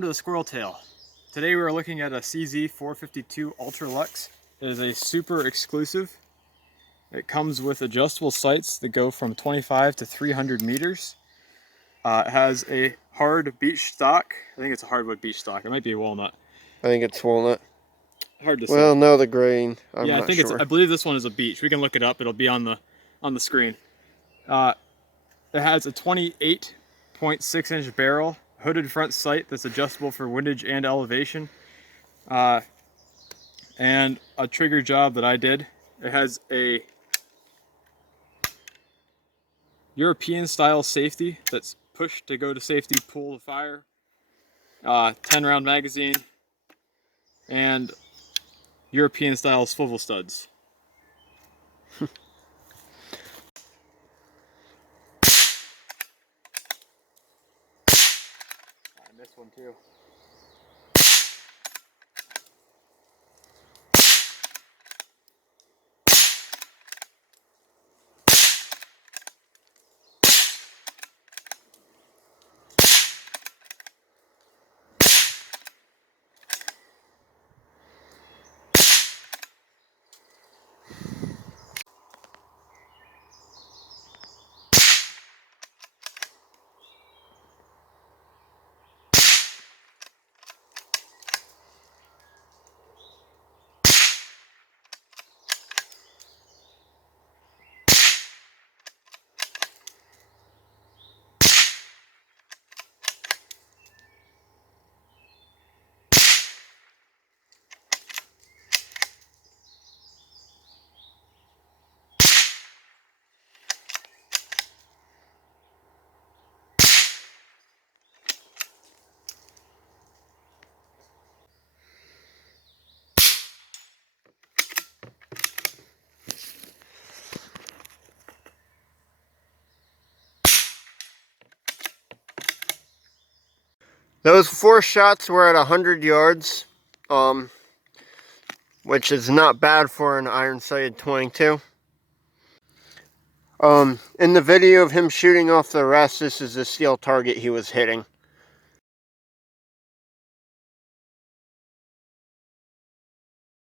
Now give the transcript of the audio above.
To the squirrel tail. Today we are looking at a CZ452 Ultra Lux. It is a super exclusive. It comes with adjustable sights that go from 25 to 300 meters. It has a hard beech stock. I think it's a hardwood beech stock. It might be a walnut. I think it's walnut. Hard to say. Well, no, the grain. I'm yeah, not sure. I believe this one is a beech. We can look it up. It'll be on the screen. It has a 28.6-inch barrel, hooded front sight that's adjustable for windage and elevation, and a trigger job that I did. It has a European style safety that's push to go to safety, pull to fire, 10 round magazine, and European style swivel studs. I missed one too. Those 4 shots were at 100 yards, which is not bad for an iron-sighted 22. In the video of him shooting off the rest, this is the steel target he was hitting.